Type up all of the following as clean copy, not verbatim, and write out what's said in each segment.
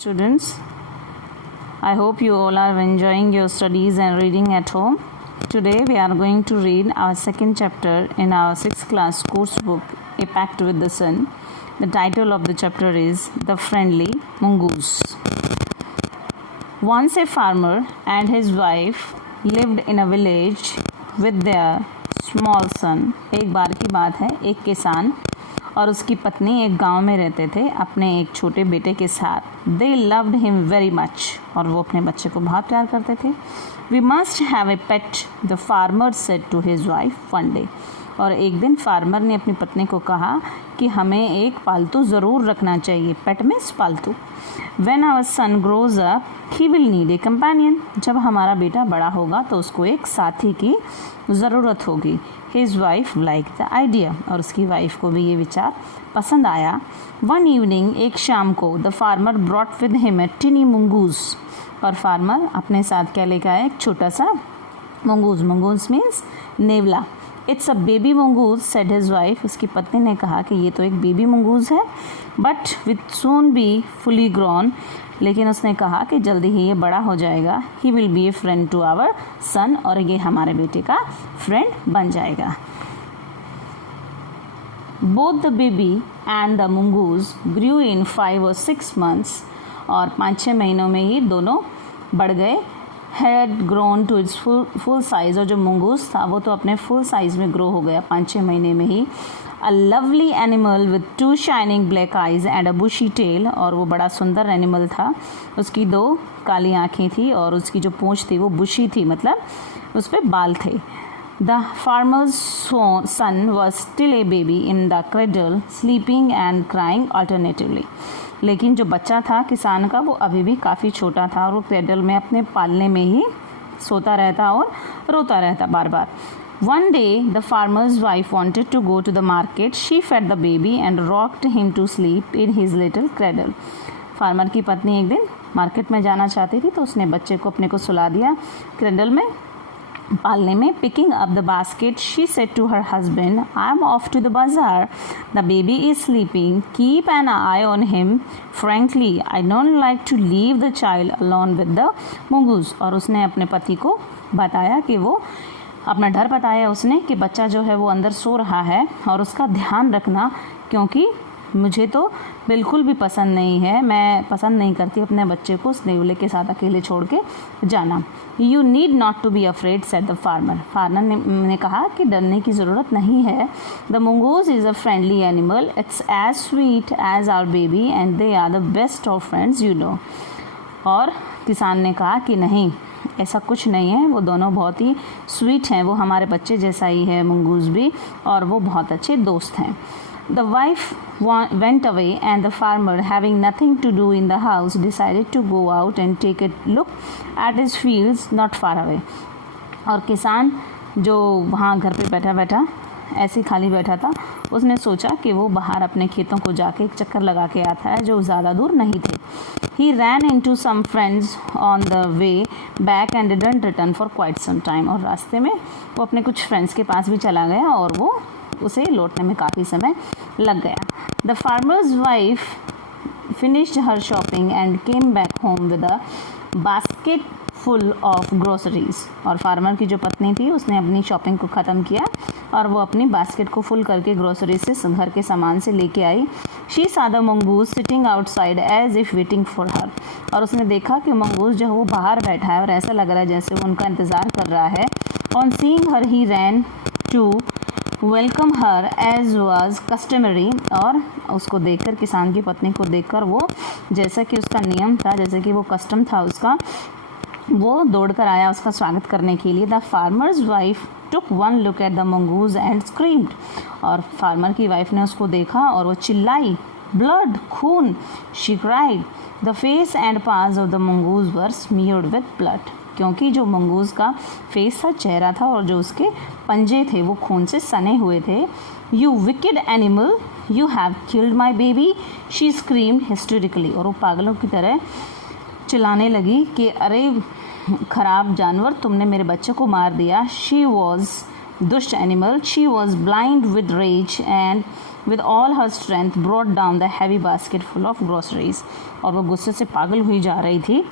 Students, I hope you all are enjoying your studies and reading at home. Today we are going to read our second chapter in our 6th class course book, A Pact with the Sun. The title of the chapter is The Friendly Mongoose. Once a farmer and his wife lived in a village with their small son. एक बार की बात है, एक किसान और उसकी पत्नी एक गांव में रहते थे अपने एक छोटे बेटे के साथ. They loved him very much और वो अपने बच्चे को बहुत प्यार करते थे. We must have a pet, the farmer said to his wife one day. और एक दिन फार्मर ने अपनी पत्नी को कहा कि हमें एक पालतू ज़रूर रखना चाहिए. पेट मीन्स पालतू. When our son grows up he will need a companion. जब हमारा बेटा बड़ा होगा तो उसको एक साथी की ज़रूरत होगी. His wife like the idea. और उसकी वाइफ को भी ये विचार पसंद आया. वन इवनिंग, एक शाम को, the farmer brought with him a tiny mongoose. और फार्मर अपने साथ क्या लेकर आया? एक छोटा सा मंगूस. मंगूस मीन्स नेवला. It's a baby mongoose said his wife. उसकी पत्नी ने कहा कि ये तो एक बेबी मंगूस है, but with soon be fully grown. लेकिन उसने कहा कि जल्दी ही ये बड़ा हो जाएगा. He will be a friend to our son. और ये हमारे बेटे का फ्रेंड बन जाएगा. Both the baby and the mongoose grew in 5 or 6 months. और 5-6 महीनों में ही दोनों बढ़ गए. Had grown to its full size. और जो मंगूस था वो तो अपने फुल साइज में ग्रो हो गया 5-6 महीने में ही. A lovely animal with 2 shining black eyes and a bushy tail. और वो बड़ा सुंदर एनिमल था. उसकी 2 काली आँखें थी और उसकी जो पूँछ थी वो बुशी थी, मतलब उस पर बाल थे. The farmer's son was still a baby in the cradle, sleeping and crying alternatively. लेकिन जो बच्चा था किसान का वो अभी भी काफ़ी छोटा था और वो क्रेडल में अपने पालने में ही सोता रहता और रोता रहता बार बार. One day, the farmer's wife wanted to go to the market. She fed the baby and rocked him to sleep in his little cradle. Farmer की पत्नी एक दिन मार्केट में जाना चाहती थी तो उसने बच्चे को अपने को सुला दिया क्रेडल में पालने में. Picking up the basket, she said to her husband, "I'm off to the bazaar. The baby is sleeping. Keep an eye on him. Frankly, I don't like to leave the child alone with the mongoose." और उसने अपने पति को बताया कि वो अपना डर बताया उसने कि बच्चा जो है वो अंदर सो रहा है और उसका ध्यान रखना, क्योंकि मुझे तो बिल्कुल भी पसंद नहीं है, मैं पसंद नहीं करती अपने बच्चे को उस नेवले के साथ अकेले छोड़ के जाना. You need not to be afraid said the farmer. Farmer ने कहा कि डरने की ज़रूरत नहीं है. The mongoose is a friendly animal. It's as sweet as our baby and they are the best of friends you know. और किसान ने कहा कि नहीं, ऐसा कुछ नहीं है, वो दोनों बहुत ही स्वीट हैं, वो हमारे बच्चे जैसा ही है मंगूस भी, और वो बहुत अच्छे दोस्त हैं. The wife went away and the farmer, having nothing to do in the house, decided to go out and take a look at his fields not far away. और किसान जो वहाँ घर पे बैठा बैठा ऐसे खाली बैठा था, उसने सोचा कि वो बाहर अपने खेतों को जाके एक चक्कर लगा के आता है जो ज़्यादा दूर नहीं थे. He ran into some friends on the way back and didn't return for quite some time. और रास्ते में वो अपने कुछ फ्रेंड्स के पास भी चला गया और वो उसे लौटने में काफ़ी समय लग गया. The farmer's wife finished her shopping and came back home with a basket full of groceries. और फार्मर की जो पत्नी थी उसने अपनी शॉपिंग को ख़त्म किया और वो अपनी बास्केट को फुल करके ग्रोसरी से घर के सामान से लेके आई. She saw the mongoose sitting outside as if waiting for her. और उसने देखा कि मंगूस जो है वो बाहर बैठा है और ऐसा लग रहा है जैसे वो उनका इंतज़ार कर रहा है. On seeing her he ran to welcome her as was customary. और उसको देखकर, किसान की पत्नी को देखकर, वो जैसा कि उसका नियम था, जैसे कि वो कस्टम था उसका, वो दौड़कर आया उसका स्वागत करने के लिए. The farmer's wife took one look at the mongoose and screamed. और फार्मर की वाइफ ने उसको देखा और वो चिल्लाई. ब्लड, खून, she cried. The face and paws of the mongoose were smeared with blood. क्योंकि जो मंगूस का फेस था, चेहरा था, और जो उसके पंजे थे वो खून से सने हुए थे. You wicked animal, you have killed my baby, she screamed हिस्टेरिकली. और वो पागलों की तरह चिल्लाने लगी कि अरे खराब जानवर, तुमने मेरे बच्चे को मार दिया. शी वॉज दुष्ट animal. She was blind with rage and with all her strength brought down the heavy basket full of groceries. और वो गुस्से से पागल हुई जा रही थी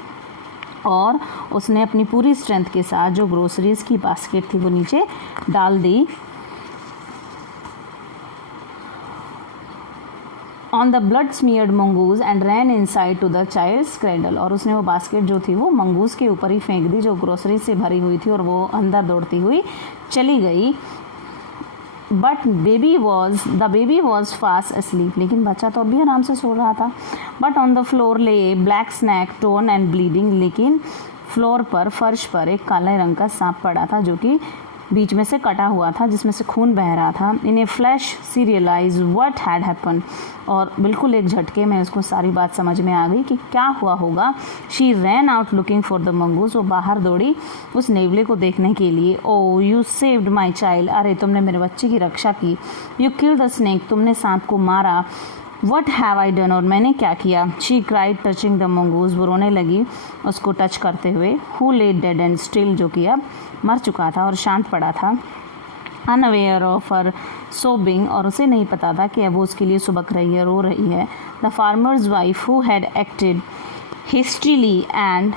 और उसने अपनी पूरी स्ट्रेंथ के साथ जो ग्रोसरीज की बास्केट थी वो नीचे डाल दी on the blood smeared mongoose and ran inside to the child's cradle. और उसने वो बास्केट जो थी वो मंगूस के ऊपर ही फेंक दी जो ग्रोसरी से भरी हुई थी और वो अंदर दौड़ती हुई चली गई. But the baby was fast asleep. लेकिन बच्चा तो अभी आराम से सो रहा था. But on the floor lay black snake torn and bleeding. लेकिन फ्लोर पर फर्श पर एक काले रंग का सांप पड़ा था जो कि बीच में से कटा हुआ था जिसमें से खून बह रहा था. In a flash she realise what had happen. और बिल्कुल एक झटके में उसको सारी बात समझ में आ गई कि क्या हुआ होगा. She ran out looking for the mongoose. वो बाहर दौड़ी उस नेवले को देखने के लिए. ओ यू सेव्ड माई चाइल्ड. अरे तुमने मेरे बच्चे की रक्षा की. You kill the snake. तुमने सांप को मारा. What have I done. और मैंने क्या किया. She cried touching the mongoose. वो रोने लगी उसको टच करते हुए. हु ले डेड एंड स्टिल. जो कि अब मर चुका था और शांत पड़ा था. Unaware of her सोबिंग. और उसे नहीं पता था कि अब वो उसके लिए सुबक रही है, रो रही है. The farmer's wife who had acted hysterically and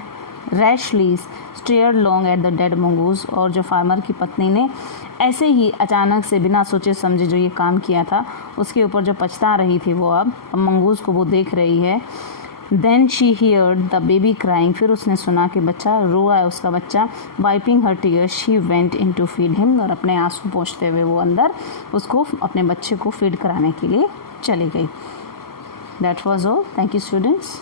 rashly stared long at the dead mongoose. और जो फार्मर की पत्नी ने ऐसे ही अचानक से बिना सोचे समझे जो ये काम किया था उसके ऊपर जो पछता रही थी वो अब मंगूस को वो देख रही है. Then she heard the baby crying. फिर उसने सुना कि बच्चा रो रहा है उसका बच्चा. Wiping her tears she went in to feed him. और अपने आंसू पोंछते हुए वो अंदर उसको अपने बच्चे को फीड कराने के लिए चली गई. That was all. Thank you students.